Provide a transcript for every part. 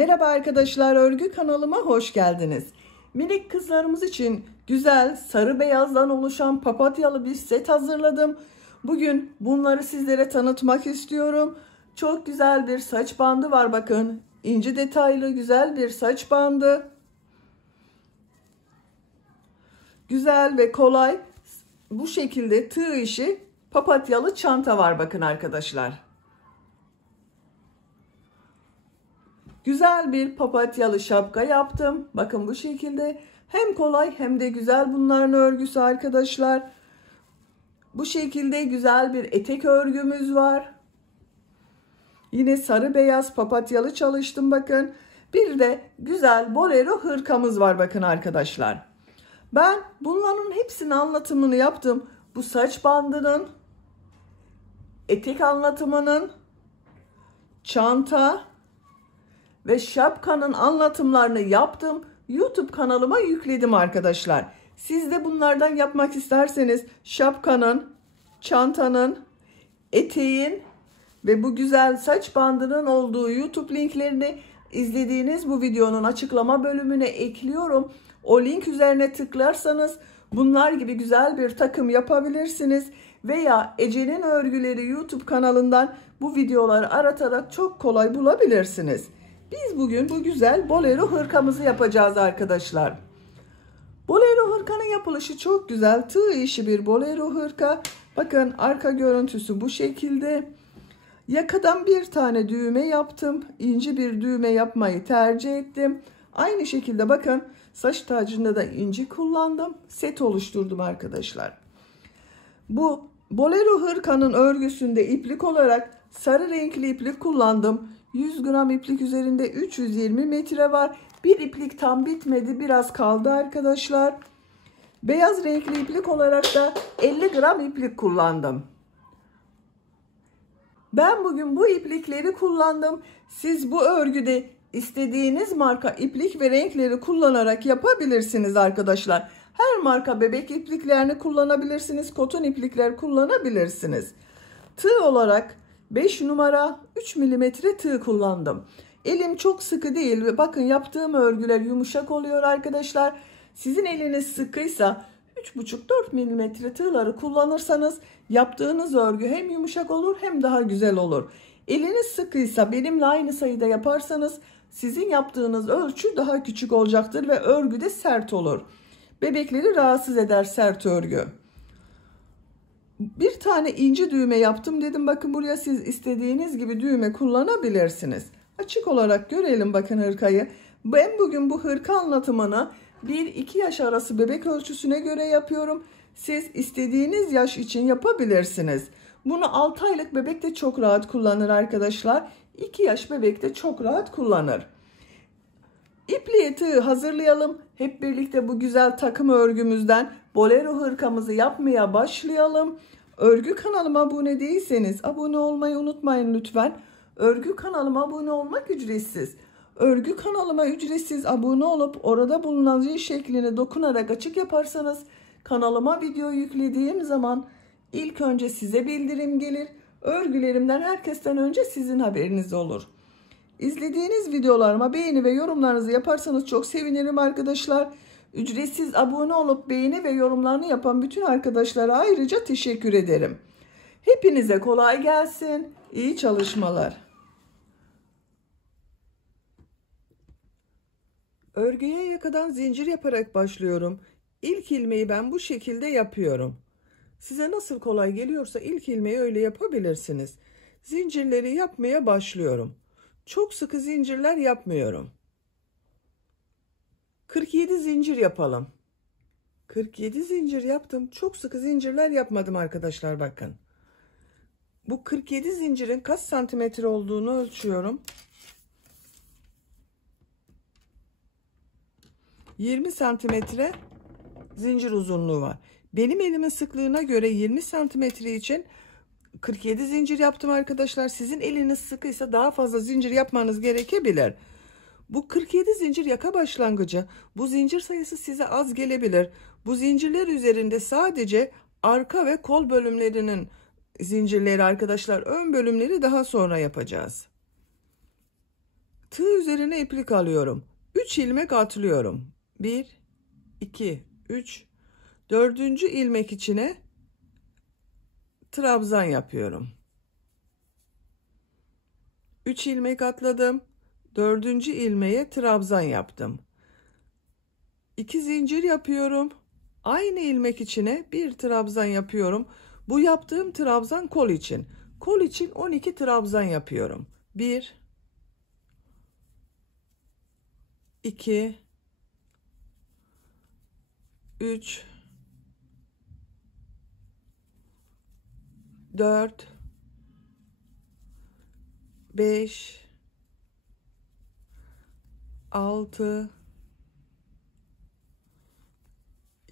Merhaba arkadaşlar, örgü kanalıma hoş geldiniz. Minik kızlarımız için güzel sarı beyazdan oluşan papatyalı bir set hazırladım. Bugün bunları sizlere tanıtmak istiyorum. Çok güzel bir saç bandı var, bakın. İnci detaylı güzel bir saç bandı. Güzel ve kolay bu şekilde tığ işi papatyalı çanta var, bakın arkadaşlar. Güzel bir papatyalı şapka yaptım. Bakın bu şekilde. Hem kolay hem de güzel bunların örgüsü arkadaşlar. Bu şekilde güzel bir etek örgümüz var. Yine sarı beyaz papatyalı çalıştım, bakın. Bir de güzel bolero hırkamız var, bakın arkadaşlar. Ben bunların hepsinin anlatımını yaptım. Bu saç bandının, etek anlatımının, çanta ve şapkanın anlatımlarını yaptım. YouTube kanalıma yükledim arkadaşlar. Siz de bunlardan yapmak isterseniz şapkanın, çantanın, eteğin ve bu güzel saç bandının olduğu YouTube linklerini izlediğiniz bu videonun açıklama bölümüne ekliyorum. O link üzerine tıklarsanız bunlar gibi güzel bir takım yapabilirsiniz. Veya Ece'nin Örgüleri YouTube kanalından bu videoları aratarak çok kolay bulabilirsiniz. Biz bugün bu güzel bolero hırkamızı yapacağız arkadaşlar. Bolero hırkanın yapılışı çok güzel. Tığ işi bir bolero hırka. Bakın arka görüntüsü bu şekilde. Yakadan bir tane düğme yaptım. İnci bir düğme yapmayı tercih ettim. Aynı şekilde bakın saç tacında da inci kullandım. Set oluşturdum arkadaşlar. Bu bolero hırkanın örgüsünde iplik olarak sarı renkli iplik kullandım. 100 gram iplik üzerinde 320 metre var. Bir iplik tam bitmedi, biraz kaldı arkadaşlar. Beyaz renkli iplik olarak da 50 gram iplik kullandım. Ben bugün bu iplikleri kullandım. Siz bu örgüde istediğiniz marka iplik ve renkleri kullanarak yapabilirsiniz arkadaşlar. Her marka bebek ipliklerini kullanabilirsiniz. Koton iplikler kullanabilirsiniz. Tığ olarak 5 numara 3 milimetre tığ kullandım. Elim çok sıkı değil ve bakın yaptığım örgüler yumuşak oluyor arkadaşlar. Sizin eliniz sıkıysa 3,5-4 milimetre tığları kullanırsanız yaptığınız örgü hem yumuşak olur hem daha güzel olur. Eliniz sıkıysa benimle aynı sayıda yaparsanız sizin yaptığınız ölçü daha küçük olacaktır ve örgü de sert olur. Bebekleri rahatsız eder sert örgü. Bir tane inci düğme yaptım dedim, bakın buraya siz istediğiniz gibi düğme kullanabilirsiniz. Açık olarak görelim bakın hırkayı. Ben bugün bu hırka anlatımını 1-2 yaş arası bebek ölçüsüne göre yapıyorum. Siz istediğiniz yaş için yapabilirsiniz. Bunu 6 aylık bebek de çok rahat kullanır arkadaşlar. 2 yaş bebek de çok rahat kullanır. İpliğe tığ hazırlayalım. Hep birlikte bu güzel takım örgümüzden bolero hırkamızı yapmaya başlayalım. Örgü kanalıma abone değilseniz abone olmayı unutmayın lütfen. Örgü kanalıma abone olmak ücretsiz. Örgü kanalıma ücretsiz abone olup orada bulunan zil şeklini dokunarak açık yaparsanız kanalıma video yüklediğim zaman ilk önce size bildirim gelir. Örgülerimden herkesten önce sizin haberiniz olur. İzlediğiniz videolarıma beğeni ve yorumlarınızı yaparsanız çok sevinirim arkadaşlar. Ücretsiz abone olup beğeni ve yorumlarını yapan bütün arkadaşlara ayrıca teşekkür ederim. Hepinize kolay gelsin. İyi çalışmalar. Örgüye yakadan zincir yaparak başlıyorum. İlk ilmeği ben bu şekilde yapıyorum. Size nasıl kolay geliyorsa ilk ilmeği öyle yapabilirsiniz. Zincirleri yapmaya başlıyorum. Çok sıkı zincirler yapmıyorum. 47 zincir yapalım. 47 zincir yaptım. Çok sıkı zincirler yapmadım arkadaşlar, bakın. Bu 47 zincirin kaç santimetre olduğunu ölçüyorum. 20 santimetre zincir uzunluğu var. Benim elimin sıklığına göre 20 santimetre için 47 zincir yaptım arkadaşlar. Sizin eliniz sıkıysa daha fazla zincir yapmanız gerekebilir. Bu 47 zincir yaka başlangıcı. Bu zincir sayısı size az gelebilir. Bu zincirler üzerinde sadece arka ve kol bölümlerinin zincirleri arkadaşlar. Ön bölümleri daha sonra yapacağız. Tığ üzerine iplik alıyorum. 3 ilmek atlıyorum. 1, 2, 3. Dördüncü ilmek içine trabzan yapıyorum. 3 ilmek atladım. Dördüncü ilmeğe trabzan yaptım. 2 zincir yapıyorum. Aynı ilmek içine bir trabzan yapıyorum. Bu yaptığım trabzan kol için. Kol için 12 trabzan yapıyorum. 1, 2, 3, 4, 5, 6,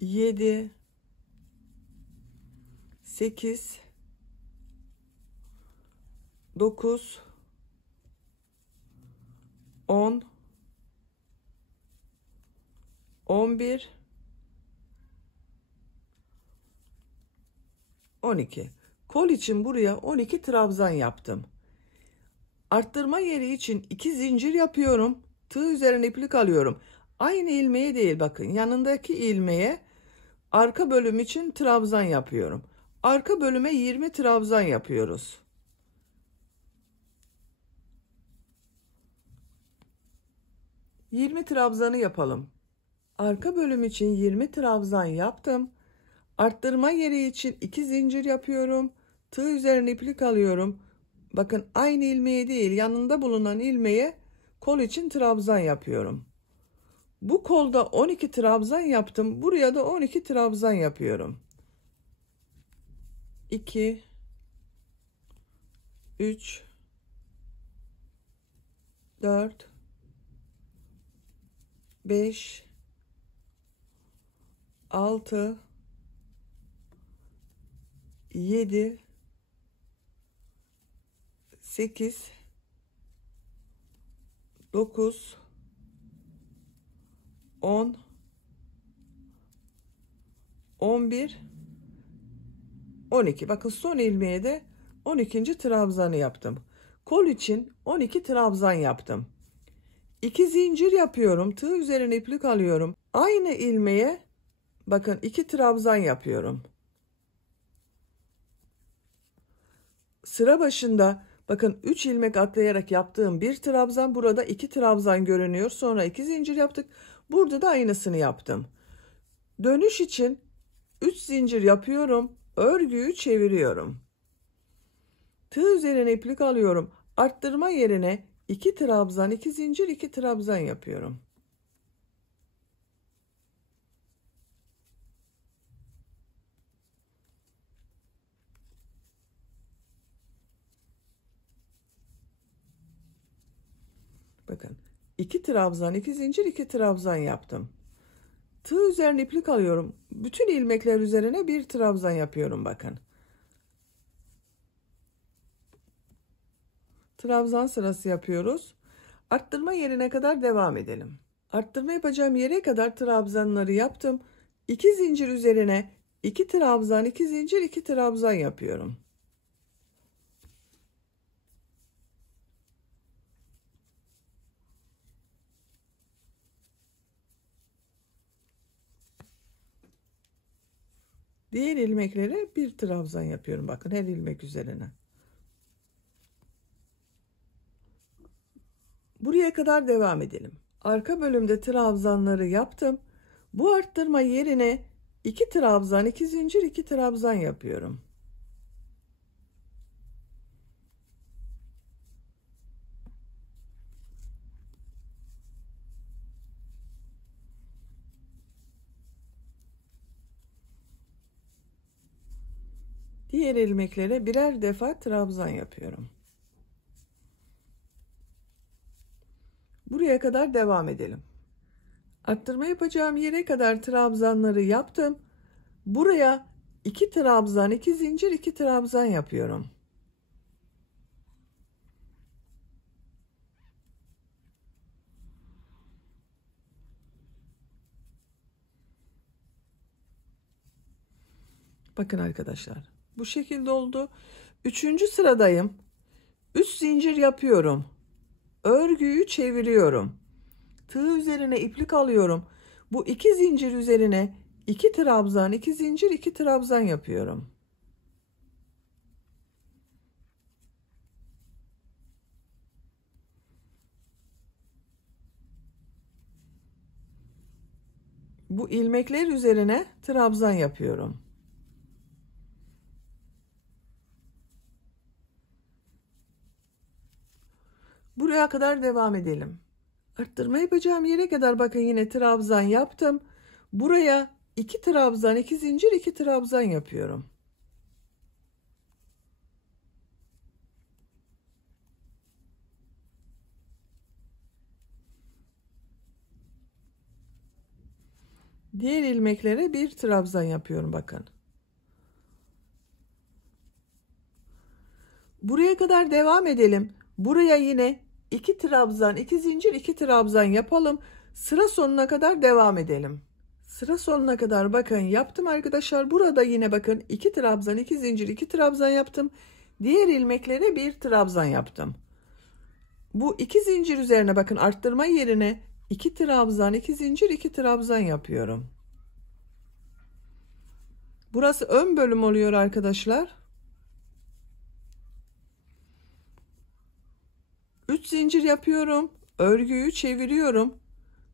7, 8, 9, 10, 11, 12. Kol için buraya 12 trabzan yaptım. Arttırma yeri için 2 zincir yapıyorum. Tığ üzerine iplik alıyorum. Aynı ilmeğe değil, bakın yanındaki ilmeğe arka bölüm için trabzan yapıyorum. Arka bölüme 20 trabzan yapıyoruz. ...20 trabzanı yapalım. Arka bölüm için 20 trabzan yaptım. Arttırma yeri için 2 zincir yapıyorum. Tığ üzerine iplik alıyorum. Bakın aynı ilmeğe değil, yanında bulunan ilmeğe kol için trabzan yapıyorum. Bu kolda 12 trabzan yaptım. Buraya da 12 trabzan yapıyorum. 2, 3, 4, 5, 6, 7, 8, 9, 10, 11, 12. Bakın son ilmeğe de 12. trabzanı yaptım. Kol için 12 trabzan yaptım. 2 zincir yapıyorum. Tığ üzerine iplik alıyorum. Aynı ilmeğe bakın 2 trabzan yapıyorum. Sıra başında bakın 3 ilmek atlayarak yaptığım bir trabzan, burada 2 trabzan görünüyor. Sonra 2 zincir yaptık. Burada da aynısını yaptım. Dönüş için 3 zincir yapıyorum. Örgüyü çeviriyorum. Tığ üzerine iplik alıyorum. Arttırma yerine 2 trabzan, 2 zincir, 2 trabzan yapıyorum. Bakın 2 trabzan, 2 zincir, 2 trabzan yaptım. Tığ üzerine iplik alıyorum. Bütün ilmekler üzerine bir trabzan yapıyorum bakın. Trabzan sırası yapıyoruz. Arttırma yerine kadar devam edelim. Arttırma yapacağım yere kadar trabzanları yaptım. 2 zincir üzerine 2 trabzan, 2 zincir, 2 trabzan yapıyorum. Diğer ilmeklere bir trabzan yapıyorum. Bakın her ilmek üzerine. Buraya kadar devam edelim. Arka bölümde trabzanları yaptım. Bu arttırma yerine 2 trabzan, 2 zincir, 2 trabzan yapıyorum. Diğer ilmeklere birer defa trabzan yapıyorum. Buraya kadar devam edelim. Arttırma yapacağım yere kadar trabzanları yaptım. Buraya 2 trabzan, 2 zincir, 2 trabzan yapıyorum. Bakın arkadaşlar, bu şekilde oldu. 3. sıradayım. 3 zincir yapıyorum. Örgüyü çeviriyorum. Tığ üzerine iplik alıyorum. Bu 2 zincir üzerine 2 trabzan, 2 zincir, 2 trabzan yapıyorum. Bu ilmekler üzerine trabzan yapıyorum. Buraya kadar devam edelim. Arttırma yapacağım yere kadar bakın yine trabzan yaptım. Buraya 2 trabzan, 2 zincir, 2 trabzan yapıyorum. Diğer ilmeklere bir trabzan yapıyorum bakın. Buraya kadar devam edelim. Buraya yine 2 trabzan, 2 zincir, 2 trabzan yapalım. Sıra sonuna kadar devam edelim. Sıra sonuna kadar bakın yaptım arkadaşlar. Burada yine bakın 2 trabzan, 2 zincir, 2 trabzan yaptım. Diğer ilmeklere bir trabzan yaptım. Bu 2 zincir üzerine bakın arttırma yerine 2 trabzan, 2 zincir, 2 trabzan yapıyorum. Burası ön bölüm oluyor arkadaşlar. 3 zincir yapıyorum. Örgüyü çeviriyorum.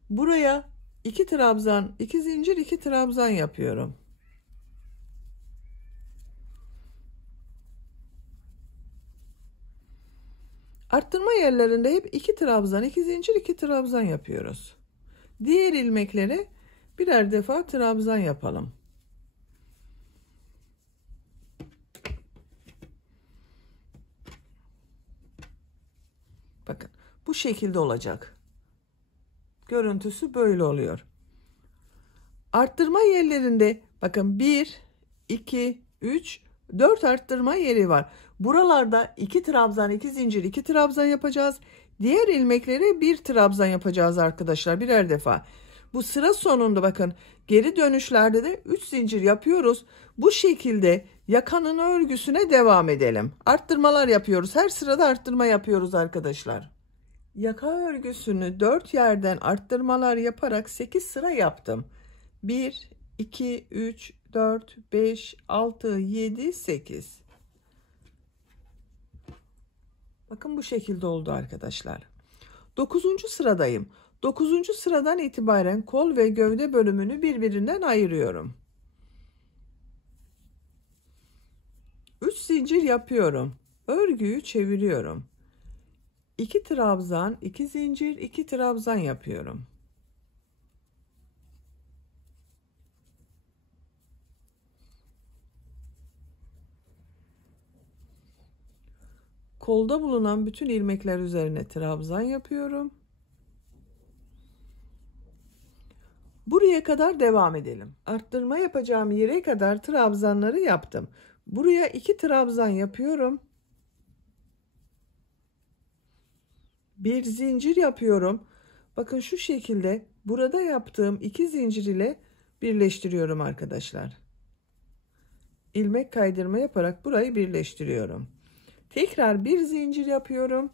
Buraya 2 trabzan, 2 zincir, 2 trabzan yapıyorum. Arttırma yerlerinde hep 2 trabzan, 2 zincir, 2 trabzan yapıyoruz. Diğer ilmeklere birer defa trabzan yapalım. Bakın bu şekilde olacak. Görüntüsü böyle oluyor. Arttırma yerlerinde bakın 1, 2, 3, 4 arttırma yeri var. Buralarda 2 trabzan, 2 zincir, 2 trabzan yapacağız. Diğer ilmeklere bir trabzan yapacağız arkadaşlar birer defa. Bu sıra sonunda bakın geri dönüşlerde de 3 zincir yapıyoruz. Bu şekilde yakanın örgüsüne devam edelim. Arttırmalar yapıyoruz. Her sırada arttırma yapıyoruz arkadaşlar. Yaka örgüsünü 4 yerden arttırmalar yaparak 8 sıra yaptım. 1, 2, 3, 4, 5, 6, 7, 8. Bakın bu şekilde oldu arkadaşlar. 9. sıradayım. 9. sıradan itibaren kol ve gövde bölümünü birbirinden ayırıyorum. 3 zincir yapıyorum. Örgüyü çeviriyorum. 2 trabzan, 2 zincir, 2 trabzan yapıyorum. Kolda bulunan bütün ilmekler üzerine trabzan yapıyorum. Buraya kadar devam edelim. Arttırma yapacağım yere kadar trabzanları yaptım. Buraya 2 trabzan yapıyorum. Bir zincir yapıyorum. Bakın şu şekilde burada yaptığım 2 zincir ile birleştiriyorum arkadaşlar. İlmek kaydırma yaparak burayı birleştiriyorum. Tekrar bir zincir yapıyorum.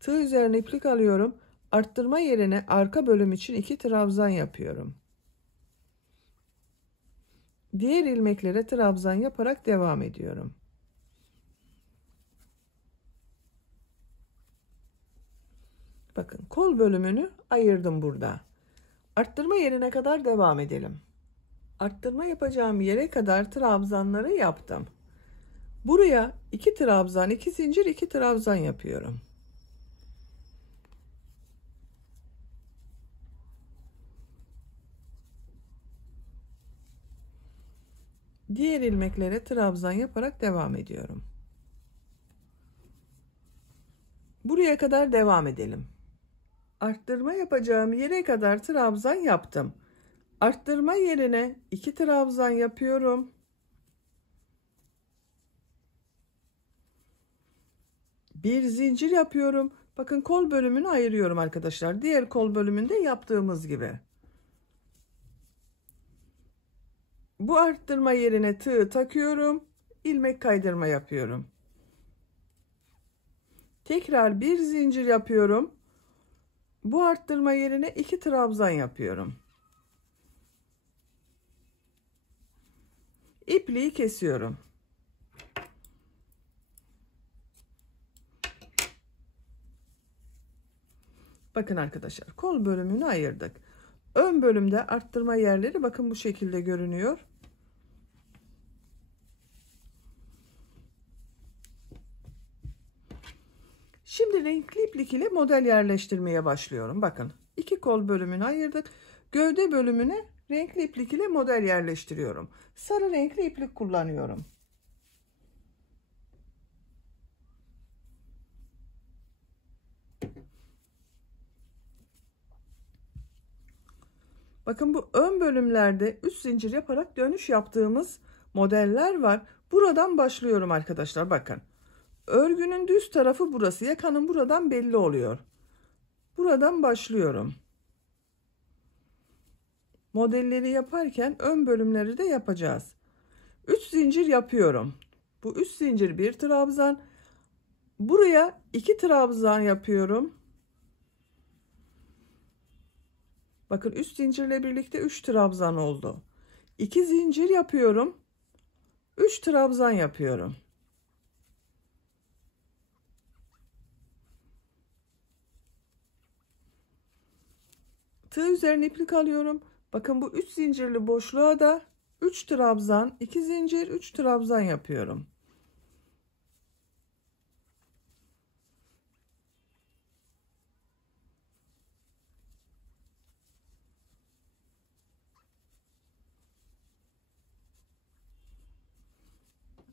Tığ üzerine iplik alıyorum. Arttırma yerine arka bölüm için 2 trabzan yapıyorum. Diğer ilmeklere trabzan yaparak devam ediyorum. Bakın kol bölümünü ayırdım burada. Arttırma yerine kadar devam edelim. Arttırma yapacağım yere kadar trabzanları yaptım. Buraya 2 trabzan, 2 zincir, 2 trabzan yapıyorum. Diğer ilmeklere trabzan yaparak devam ediyorum. Buraya kadar devam edelim. Arttırma yapacağım yere kadar trabzan yaptım. Arttırma yerine 2 trabzan yapıyorum. Bir zincir yapıyorum. Bakın kol bölümünü ayırıyorum arkadaşlar. Diğer kol bölümünde yaptığımız gibi. Bu arttırma yerine tığ takıyorum. İlmek kaydırma yapıyorum. Tekrar bir zincir yapıyorum. Bu arttırma yerine 2 trabzan yapıyorum. İpliği kesiyorum. Bakın arkadaşlar, kol bölümünü ayırdık. Ön bölümde arttırma yerleri bakın bu şekilde görünüyor. Şimdi renkli iplik ile model yerleştirmeye başlıyorum. Bakın, iki kol bölümünü ayırdık. Gövde bölümüne renkli iplik ile model yerleştiriyorum. Sarı renkli iplik kullanıyorum. Bakın, bu ön bölümlerde 3 zincir yaparak dönüş yaptığımız modeller var. Buradan başlıyorum arkadaşlar. Bakın, örgünün düz tarafı burası. Yakanın buradan belli oluyor. Buradan başlıyorum. Modelleri yaparken ön bölümleri de yapacağız. 3 zincir yapıyorum. Bu 3 zincir bir trabzan. Buraya 2 trabzan yapıyorum. Bakın, 3 zincirle birlikte 3 trabzan oldu. 2 zincir yapıyorum. 3 trabzan yapıyorum. Tığ üzerine iplik alıyorum. Bakın, bu 3 zincirli boşluğa da 3 trabzan, 2 zincir, 3 trabzan yapıyorum.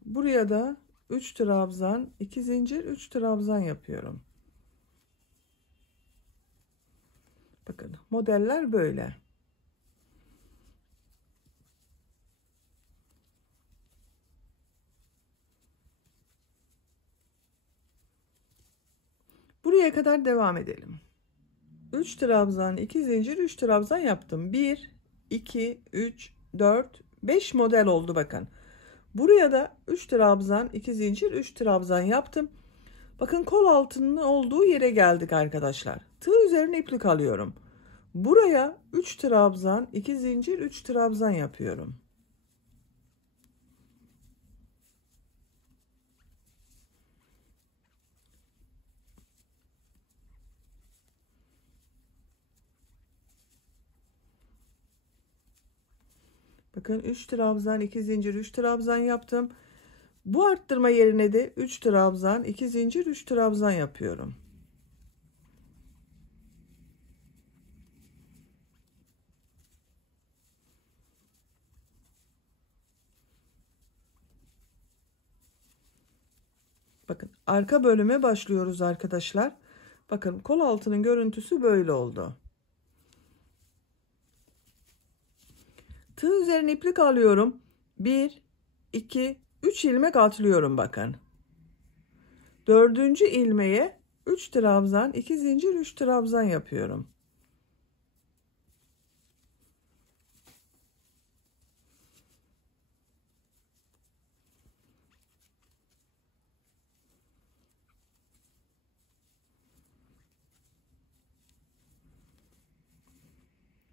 Buraya da 3 trabzan, 2 zincir, 3 trabzan yapıyorum. Bakın, modeller böyle. Buraya kadar devam edelim. 3 trabzan, 2 zincir, 3 trabzan yaptım. 1, 2, 3, 4, 5 model oldu bakın. Buraya da 3 trabzan, 2 zincir, 3 trabzan yaptım. Bakın, kol altının olduğu yere geldik arkadaşlar. Tığ üzerine iplik alıyorum. Buraya 3 trabzan, 2 zincir, 3 trabzan yapıyorum. Bakın, 3 trabzan, 2 zincir, 3 trabzan yaptım. Bu arttırma yerine de 3 trabzan, 2 zincir, 3 trabzan yapıyorum. Bakın, arka bölüme başlıyoruz arkadaşlar. Bakın, kol altının görüntüsü böyle oldu. Tığ üzerine iplik alıyorum. 1, 2, 3 ilmek atlıyorum bakın. 4. ilmeğe 3 trabzan, 2 zincir, 3 trabzan yapıyorum.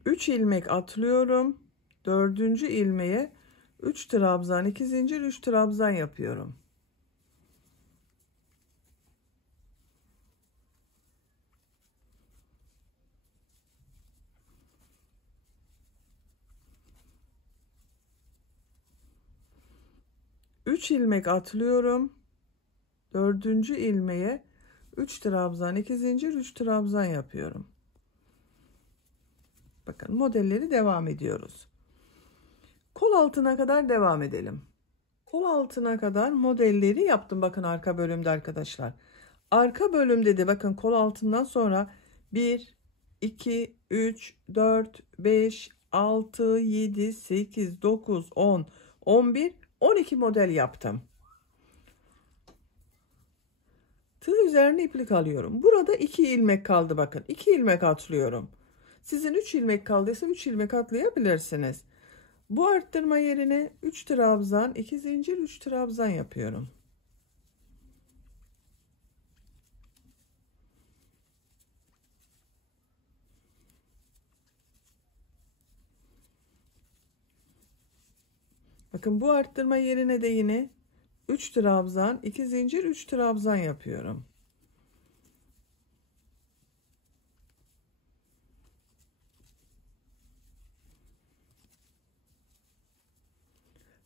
Üç ilmek atlıyorum. 4. ilmeğe 3 trabzan, 2 zincir, 3 trabzan yapıyorum. Üç ilmek atlıyorum. 4. ilmeğe 3 trabzan, 2 zincir, 3 trabzan yapıyorum. Bakın, modelleri devam ediyoruz. Kol altına kadar devam edelim. Kol altına kadar modelleri yaptım bakın arka bölümde arkadaşlar. Arka bölümde de bakın, kol altından sonra 1, 2, 3, 4, 5, 6, 7, 8, 9, 10, 11, 12 model yaptım. Tığ üzerine iplik alıyorum. Burada 2 ilmek kaldı bakın. 2 ilmek atlıyorum. Sizin 3 ilmek kaldıysa 3 ilmek atlayabilirsiniz. Bu arttırma yerine 3 trabzan, 2 zincir, 3 trabzan yapıyorum. Bakın bu arttırma yerine de yine 3 trabzan, 2 zincir, 3 trabzan yapıyorum.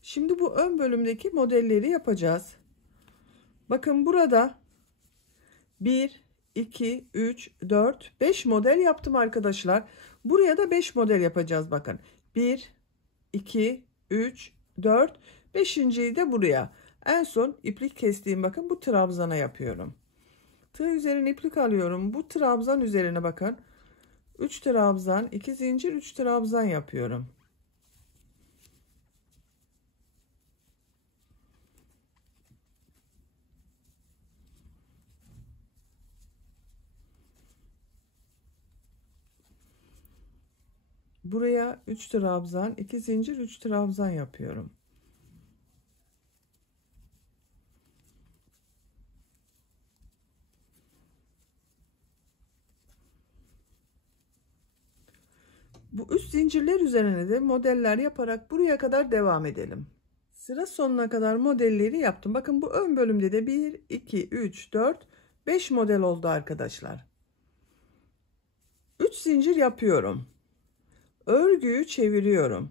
Şimdi bu ön bölümdeki modelleri yapacağız. Bakın burada 1, 2, 3, 4, 5 model yaptım arkadaşlar. Buraya da 5 model yapacağız bakın. 1, 2, 3, 4, 5.'yi de buraya. En son iplik kestiğim bakın bu trabzana yapıyorum. Tığ üzerine iplik alıyorum. Bu trabzan üzerine bakın. 3 trabzan, 2 zincir, 3 trabzan yapıyorum. Buraya 3 trabzan, 2 zincir, 3 trabzan yapıyorum. Bu üst zincirler üzerine de modeller yaparak buraya kadar devam edelim. Sıra sonuna kadar modelleri yaptım. Bakın bu ön bölümde de 1, 2, 3, 4, 5 model oldu arkadaşlar. 3 zincir yapıyorum. Örgüyü çeviriyorum.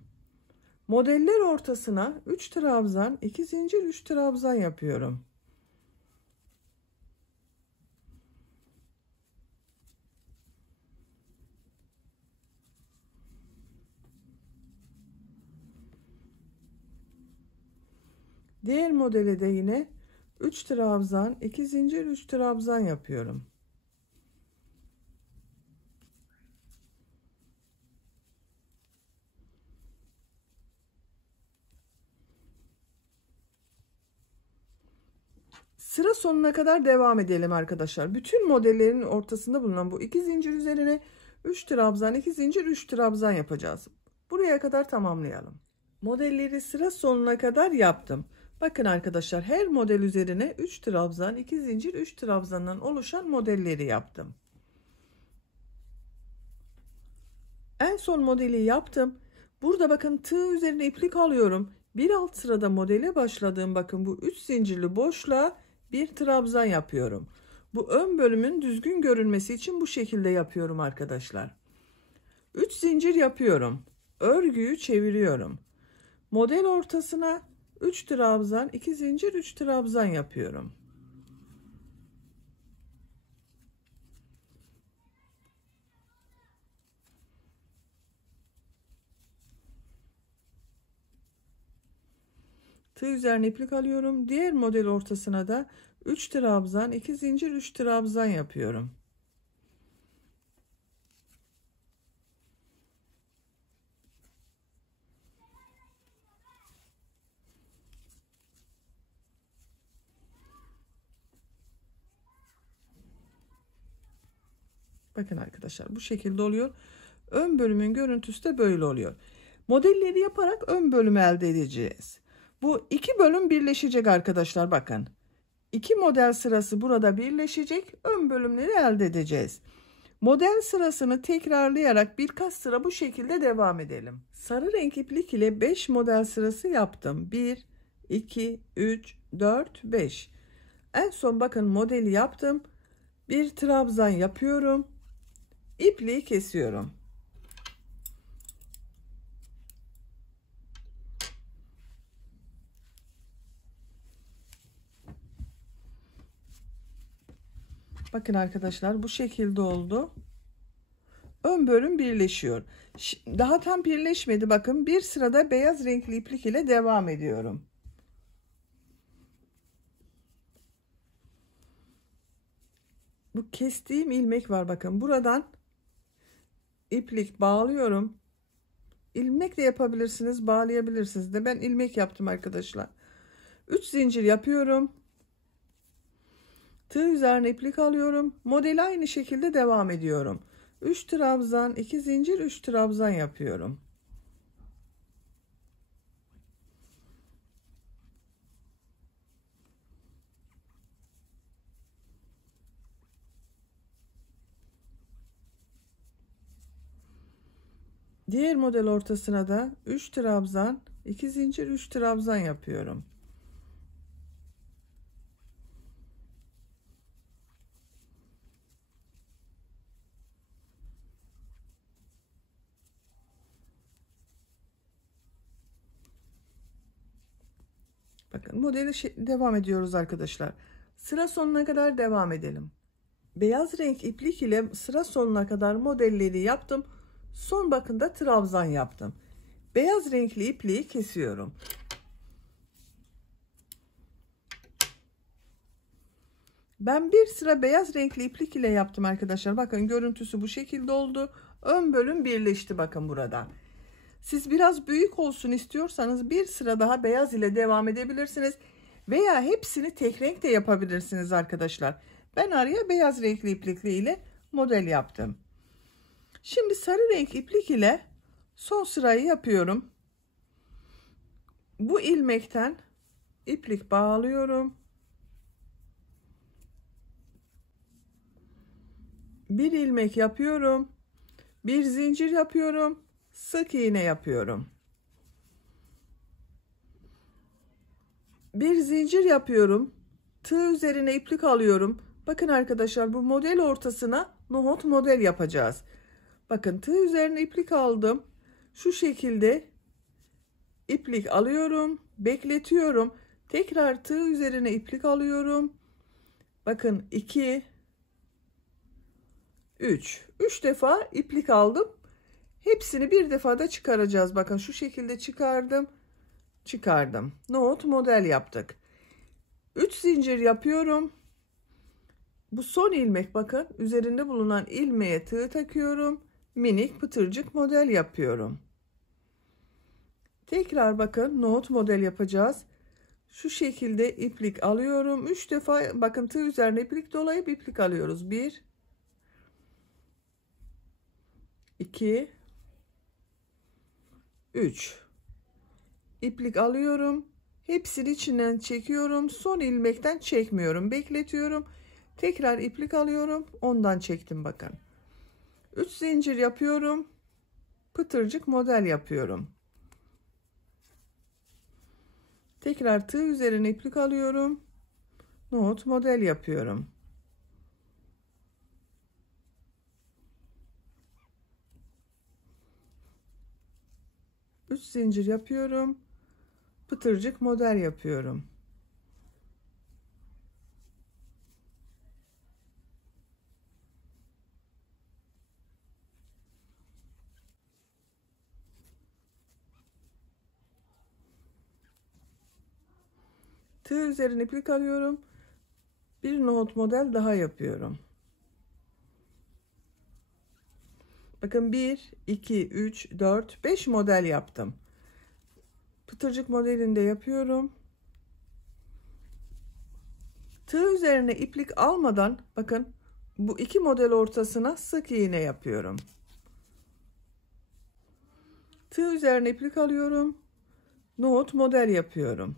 Modeller ortasına 3 trabzan, 2 zincir, 3 trabzan yapıyorum. Diğer modele de yine 3 trabzan, 2 zincir, 3 trabzan yapıyorum. Sıra sonuna kadar devam edelim arkadaşlar. Bütün modellerin ortasında bulunan bu 2 zincir üzerine 3 trabzan, 2 zincir, 3 trabzan yapacağız. Buraya kadar tamamlayalım. Modelleri sıra sonuna kadar yaptım. Bakın arkadaşlar, her model üzerine 3 trabzan, 2 zincir, 3 trabzandan oluşan modelleri yaptım. En son modeli yaptım. Burada bakın tığ üzerine iplik alıyorum. Bir alt sırada modele başladığım bakın bu 3 zincirli boşluğa bir trabzan yapıyorum. Bu ön bölümün düzgün görünmesi için bu şekilde yapıyorum arkadaşlar. 3 zincir yapıyorum. Örgüyü çeviriyorum. Model ortasına 3 trabzan, 2 zincir, 3 trabzan yapıyorum. Tığ üzerine iplik alıyorum. Diğer model ortasına da 3 trabzan, 2 zincir, 3 trabzan yapıyorum. Bakın arkadaşlar, bu şekilde oluyor. Ön bölümün görüntüsü de böyle oluyor. Modelleri yaparak ön bölümü elde edeceğiz. Bu iki bölüm birleşecek arkadaşlar, bakın. İki model sırası burada birleşecek. Ön bölümleri elde edeceğiz. Model sırasını tekrarlayarak birkaç sıra bu şekilde devam edelim. Sarı renk iplik ile 5 model sırası yaptım. 1, 2, 3, 4, 5. En son bakın modeli yaptım. Bir trabzan yapıyorum. İpliği kesiyorum. Bakın arkadaşlar, bu şekilde oldu. Ön bölüm birleşiyor. Daha tam birleşmedi. Bakın bir sırada beyaz renkli iplik ile devam ediyorum. Bu kestiğim ilmek var. Bakın buradan iplik bağlıyorum. İlmek de yapabilirsiniz, bağlayabilirsiniz de. Ben ilmek yaptım arkadaşlar. 3 zincir yapıyorum. Tığ üzerine iplik alıyorum. Modeli aynı şekilde devam ediyorum. 3 trabzan, 2 zincir, 3 trabzan yapıyorum. Diğer model ortasına da 3 trabzan, 2 zincir, 3 trabzan yapıyorum. Bakın modeli devam ediyoruz arkadaşlar. Sıra sonuna kadar devam edelim. Beyaz renk iplik ile sıra sonuna kadar modelleri yaptım. Son bakın da trabzan yaptım. Beyaz renkli ipliği kesiyorum. Ben bir sıra beyaz renkli iplik ile yaptım arkadaşlar. Bakın görüntüsü bu şekilde oldu. Ön bölüm birleşti bakın burada. Siz biraz büyük olsun istiyorsanız bir sıra daha beyaz ile devam edebilirsiniz. Veya hepsini tek renk de yapabilirsiniz arkadaşlar. Ben araya beyaz renkli iplikli ile model yaptım. Şimdi sarı renk iplik ile son sırayı yapıyorum. Bu ilmekten iplik bağlıyorum. Bir ilmek yapıyorum. Bir zincir yapıyorum. Sık iğne yapıyorum. Bir zincir yapıyorum. Tığ üzerine iplik alıyorum. Bakın arkadaşlar bu model ortasına nohut model yapacağız. Bakın tığ üzerine iplik aldım. Şu şekilde iplik alıyorum. Bekletiyorum. Tekrar tığ üzerine iplik alıyorum. Bakın 2 3 defa iplik aldım. Hepsini bir defada çıkaracağız. Bakın şu şekilde çıkardım. Nohut model yaptık. 3 zincir yapıyorum. Bu son ilmek bakın üzerinde bulunan ilmeğe tığ takıyorum. Minik pıtırcık model yapıyorum. Tekrar bakın nohut model yapacağız. Şu şekilde iplik alıyorum. 3 defa bakın tığ üzerine iplik dolayıp iplik alıyoruz. 1 2 3 iplik alıyorum. Hepsini içinden çekiyorum. Son ilmekten çekmiyorum. Bekletiyorum. Tekrar iplik alıyorum. Ondan çektim bakın. 3 zincir yapıyorum. Pıtırcık model yapıyorum. Tekrar tığ üzerine iplik alıyorum. Nohut model yapıyorum. Üç zincir yapıyorum. Pıtırcık model yapıyorum. Tığ üzerine iplik alıyorum. Bir nohut model daha yapıyorum. Bakın 1 2 3 4 5 model yaptım. Pıtırcık modelinde yapıyorum. Tığ üzerine iplik almadan bakın bu iki model ortasına sık iğne yapıyorum. Tığ üzerine iplik alıyorum. Nohut model yapıyorum.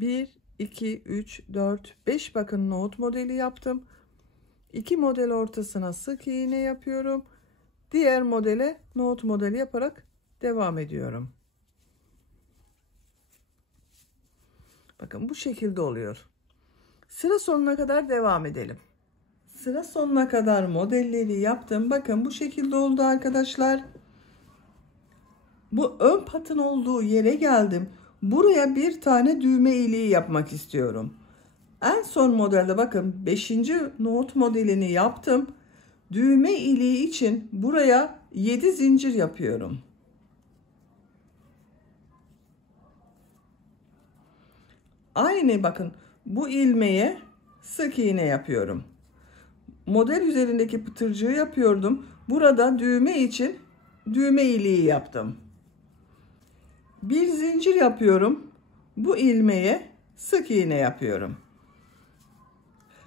Bir 2 3 4 5 bakın nohut modeli yaptım. 2 model ortasına sık iğne yapıyorum. Diğer modele nohut modeli yaparak devam ediyorum. Bakın bu şekilde oluyor. Sıra sonuna kadar devam edelim. Sıra sonuna kadar modelleri yaptım. Bakın bu şekilde oldu arkadaşlar. Bu ön patın olduğu yere geldim. Buraya bir tane düğme iliği yapmak istiyorum. En son modelde bakın 5. nohut modelini yaptım. Düğme iliği için buraya 7 zincir yapıyorum. Aynı bakın bu ilmeğe sık iğne yapıyorum. Model üzerindeki pıtırcığı yapıyordum. Burada düğme için düğme iliği yaptım. Bir zincir yapıyorum. Bu ilmeğe sık iğne yapıyorum.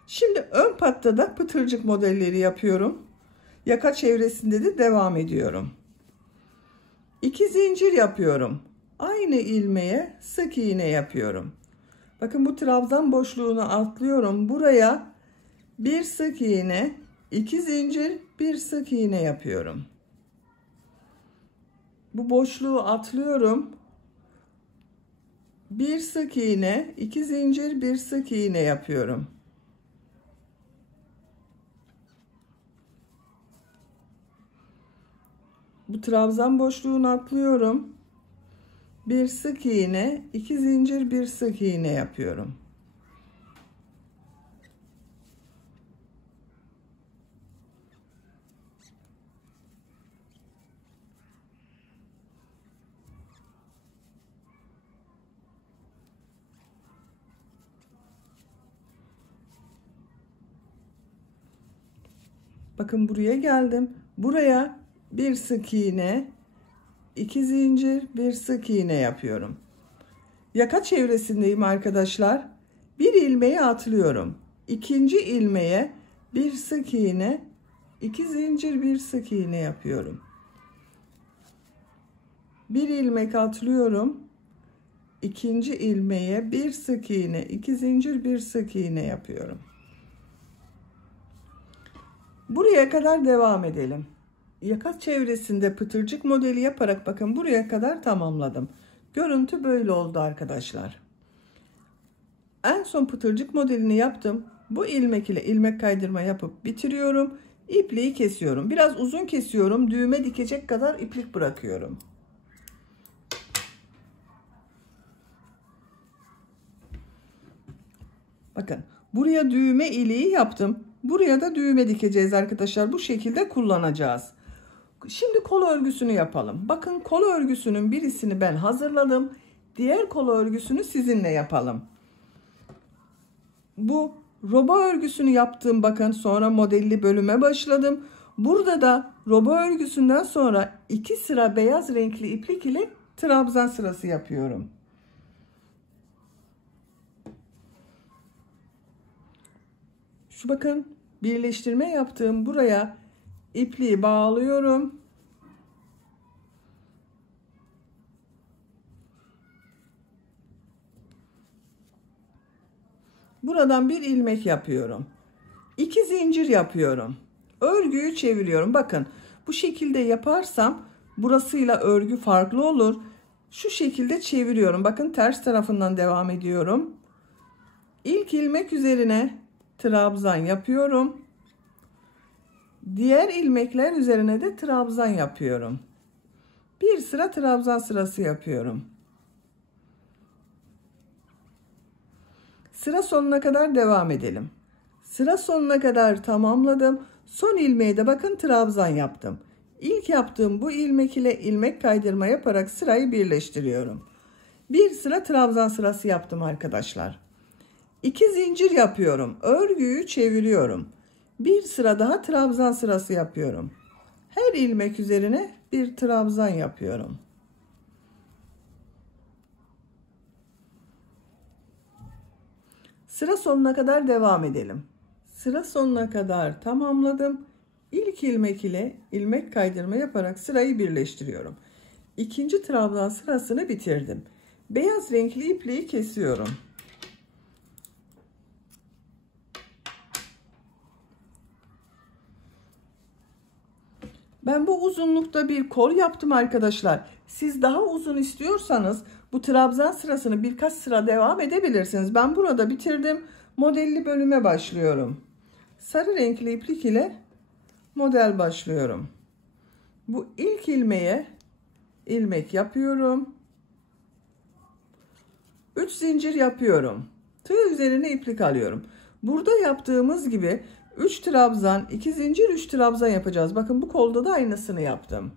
Şimdi ön patta da pıtırcık modelleri yapıyorum. Yaka çevresinde de devam ediyorum. 2 zincir yapıyorum. Aynı ilmeğe sık iğne yapıyorum. Bakın bu trabzan boşluğunu atlıyorum. Buraya bir sık iğne, 2 zincir, bir sık iğne yapıyorum. Bu boşluğu atlıyorum. Bir sık iğne, 2 zincir, bir sık iğne yapıyorum. Bu trabzan boşluğunu atlıyorum. Bir sık iğne, 2 zincir, bir sık iğne yapıyorum. Bakın buraya geldim. Buraya bir sık iğne, 2 zincir, bir sık iğne yapıyorum. Yaka çevresindeyim arkadaşlar. Bir ilmeği atlıyorum. İkinci ilmeğe bir sık iğne, 2 zincir, bir sık iğne yapıyorum. Bir ilmek atlıyorum. İkinci ilmeğe bir sık iğne, 2 zincir, bir sık iğne yapıyorum. Buraya kadar devam edelim. Yaka çevresinde pıtırcık modeli yaparak bakın buraya kadar tamamladım. Görüntü böyle oldu arkadaşlar. En son pıtırcık modelini yaptım. Bu ilmek ile ilmek kaydırma yapıp bitiriyorum. İpliği kesiyorum. Biraz uzun kesiyorum. Düğme dikecek kadar iplik bırakıyorum. Bakın buraya düğme iliği yaptım. Buraya da düğme dikeceğiz arkadaşlar. Bu şekilde kullanacağız. Şimdi kol örgüsünü yapalım. Bakın kol örgüsünün birisini ben hazırladım. Diğer kol örgüsünü sizinle yapalım. Bu roba örgüsünü yaptım. Bakın sonra modelli bölüme başladım. Burada da roba örgüsünden sonra 2 sıra beyaz renkli iplik ile trabzan sırası yapıyorum. Şu bakın birleştirme yaptığım buraya ipliği bağlıyorum. Buradan bir ilmek yapıyorum. 2 zincir yapıyorum. Örgüyü çeviriyorum. Bakın bu şekilde yaparsam burasıyla örgü farklı olur. Şu şekilde çeviriyorum. Bakın ters tarafından devam ediyorum. İlk ilmek üzerine trabzan yapıyorum. Diğer ilmekler üzerine de trabzan yapıyorum. Bir sıra trabzan sırası yapıyorum. Sıra sonuna kadar devam edelim. Sıra sonuna kadar tamamladım. Son ilmeğe de bakın trabzan yaptım. İlk yaptığım bu ilmek ile ilmek kaydırma yaparak sırayı birleştiriyorum. Bir sıra trabzan sırası yaptım arkadaşlar. 2 zincir yapıyorum. Örgüyü çeviriyorum. Bir sıra daha trabzan sırası yapıyorum. Her ilmek üzerine bir trabzan yapıyorum. Sıra sonuna kadar devam edelim. Sıra sonuna kadar tamamladım. İlk ilmek ile ilmek kaydırma yaparak sırayı birleştiriyorum. İkinci trabzan sırasını bitirdim. Beyaz renkli ipliği kesiyorum. Ben bu uzunlukta bir kol yaptım arkadaşlar. Siz daha uzun istiyorsanız bu trabzan sırasını birkaç sıra devam edebilirsiniz. Ben burada bitirdim. Modelli bölüme başlıyorum. Sarı renkli iplik ile model başlıyorum. Bu ilk ilmeğe ilmek yapıyorum. 3 zincir yapıyorum. Tığ üzerine iplik alıyorum. Burada yaptığımız gibi 3 trabzan, 2 zincir, 3 trabzan yapacağız. Bakın bu kolda da aynısını yaptım.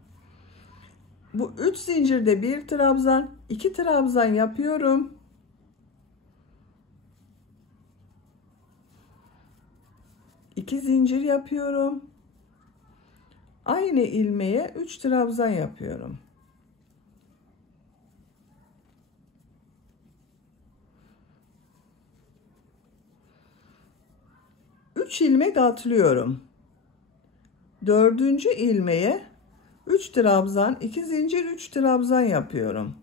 Bu 3 zincirde 1 trabzan, 2 trabzan yapıyorum. 2 zincir yapıyorum. Aynı ilmeğe 3 trabzan yapıyorum. Üç ilmek atlıyorum. Dördüncü ilmeğe 3 trabzan, 2 zincir, 3 trabzan yapıyorum.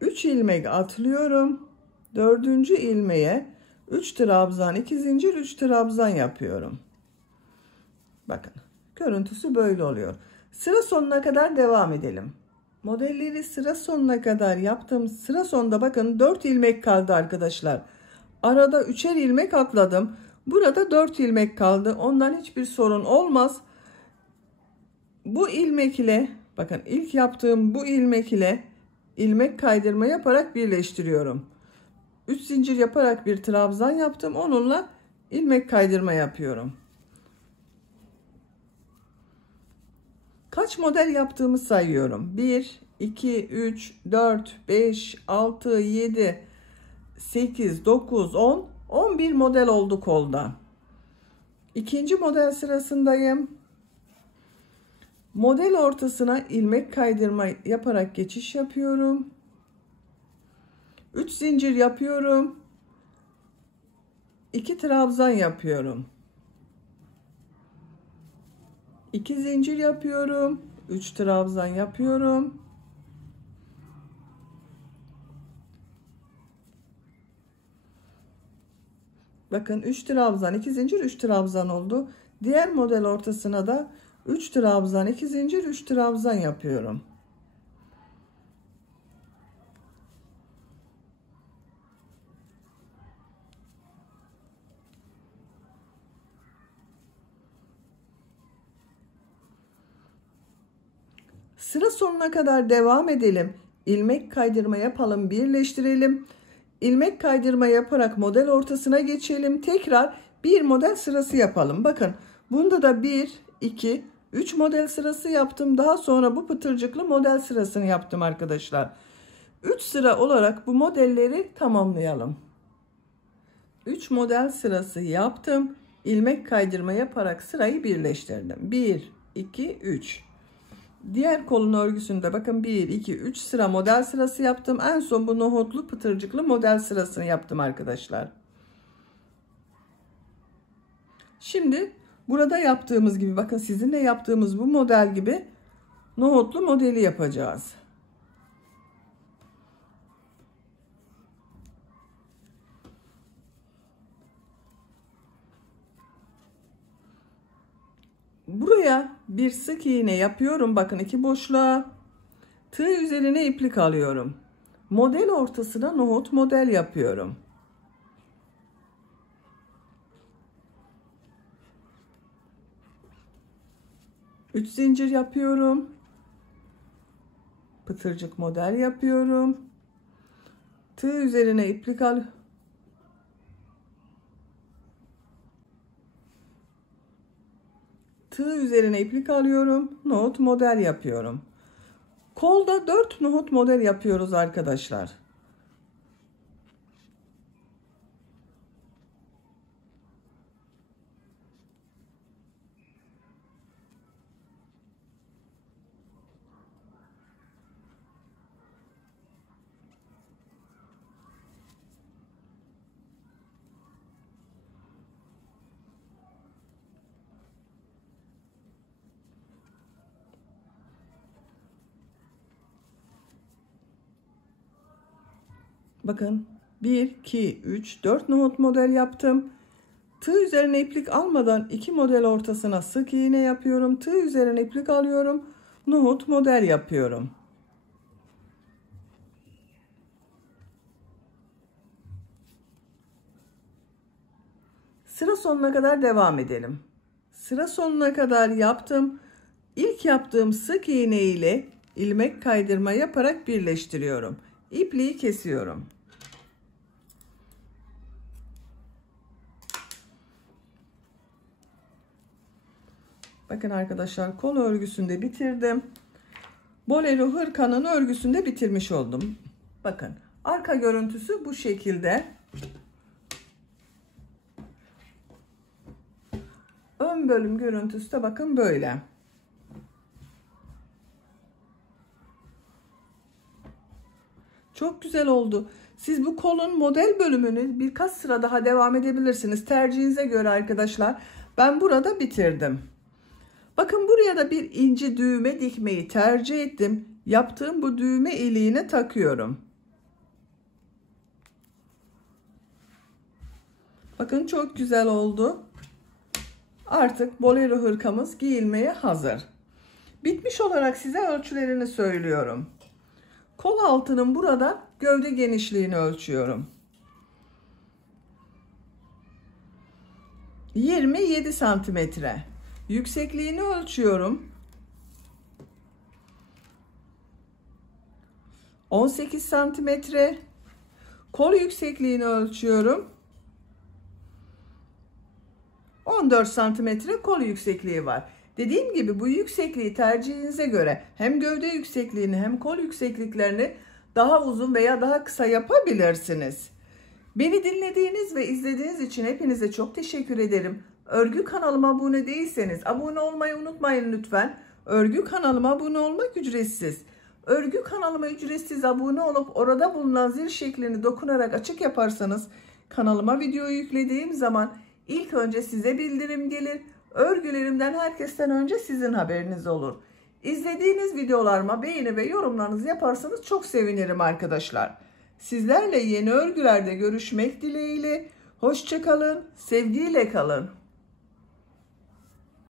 Üç ilmek atlıyorum. Dördüncü ilmeğe 3 trabzan, 2 zincir, 3 trabzan yapıyorum. Bakın görüntüsü böyle oluyor. Sıra sonuna kadar devam edelim. Modelleri sıra sonuna kadar yaptım. Sıra sonunda bakın 4 ilmek kaldı arkadaşlar. Arada 3'er ilmek atladım. Burada 4 ilmek kaldı. Ondan hiçbir sorun olmaz. Bu ilmek ile bakın ilk yaptığım bu ilmek ile ilmek kaydırma yaparak birleştiriyorum. 3 zincir yaparak bir trabzan yaptım. Onunla ilmek kaydırma yapıyorum. Kaç model yaptığımı sayıyorum. 1, 2, 3, 4, 5, 6, 7, 8, 9, 10, 11 model oldu kolda. İkinci model sırasındayım. Model ortasına ilmek kaydırma yaparak geçiş yapıyorum. 3 zincir yapıyorum. 2 trabzan yapıyorum. 2 zincir yapıyorum. 3 trabzan yapıyorum. Bakın 3 trabzan, 2 zincir, 3 trabzan oldu. Diğer model ortasına da 3 trabzan, 2 zincir, 3 trabzan yapıyorum. Sıra sonuna kadar devam edelim. İlmek kaydırma yapalım, birleştirelim. İlmek kaydırma yaparak model ortasına geçelim. Tekrar bir model sırası yapalım. Bakın bunda da 1, 2, 3 model sırası yaptım. Daha sonra bu pıtırcıklı model sırasını yaptım arkadaşlar. 3 sıra olarak bu modelleri tamamlayalım. 3 model sırası yaptım. İlmek kaydırma yaparak sırayı birleştirdim. 1, 2, 3. Diğer kolun örgüsünde bakın 1, 2, 3 sıra model sırası yaptım. En son bu nohutlu pıtırcıklı model sırasını yaptım arkadaşlar. Şimdi burada yaptığımız gibi bakın sizinle yaptığımız bu model gibi nohutlu modeli yapacağız. Buraya bir sık iğne yapıyorum. Bakın 2 boşluğa. Tığ üzerine iplik alıyorum. Model ortasına nohut model yapıyorum. Üç zincir yapıyorum. Pıtırcık model yapıyorum. Tığ üzerine iplik al. Tığ üzerine iplik alıyorum. Nohut model yapıyorum. Kolda 4 nohut model yapıyoruz arkadaşlar. Bakın 1, 2, 3, 4 nohut model yaptım. Tığ üzerine iplik almadan 2 model ortasına sık iğne yapıyorum. Tığ üzerine iplik alıyorum. nohut model yapıyorum. Sıra sonuna kadar devam edelim. Sıra sonuna kadar yaptım. İlk yaptığım sık iğne ile ilmek kaydırma yaparak birleştiriyorum. İpliği kesiyorum. Bakın arkadaşlar, kol örgüsünde bitirdim. Bolero hırkanın örgüsünde bitirmiş oldum. Bakın arka görüntüsü bu şekilde. Ön bölüm görüntüsü de bakın böyle. Çok güzel oldu. Siz bu kolun model bölümünü birkaç sıra daha devam edebilirsiniz. Tercihinize göre arkadaşlar. Ben burada bitirdim. Bakın buraya da bir inci düğme dikmeyi tercih ettim. Yaptığım bu düğme iliğine takıyorum. Bakın çok güzel oldu. Artık bolero hırkamız giyilmeye hazır. Bitmiş olarak size ölçülerini söylüyorum. Kol altının burada gövde genişliğini ölçüyorum. 27 santimetre. Yüksekliğini ölçüyorum. 18 santimetre. Kol yüksekliğini ölçüyorum. 14 santimetre kol yüksekliği var. Dediğim gibi bu yüksekliği tercihinize göre hem gövde yüksekliğini hem kol yüksekliklerini daha uzun veya daha kısa yapabilirsiniz. Beni dinlediğiniz ve izlediğiniz için hepinize çok teşekkür ederim. Örgü kanalıma abone değilseniz abone olmayı unutmayın lütfen. Örgü kanalıma abone olmak ücretsiz. Örgü kanalıma ücretsiz abone olup orada bulunan zil şeklini dokunarak açık yaparsanız kanalıma video yüklediğim zaman ilk önce size bildirim gelir. Örgülerimden herkesten önce sizin haberiniz olur. İzlediğiniz videolarıma beğeni ve yorumlarınızı yaparsanız çok sevinirim arkadaşlar. Sizlerle yeni örgülerde görüşmek dileğiyle. Hoşça kalın, sevgiyle kalın.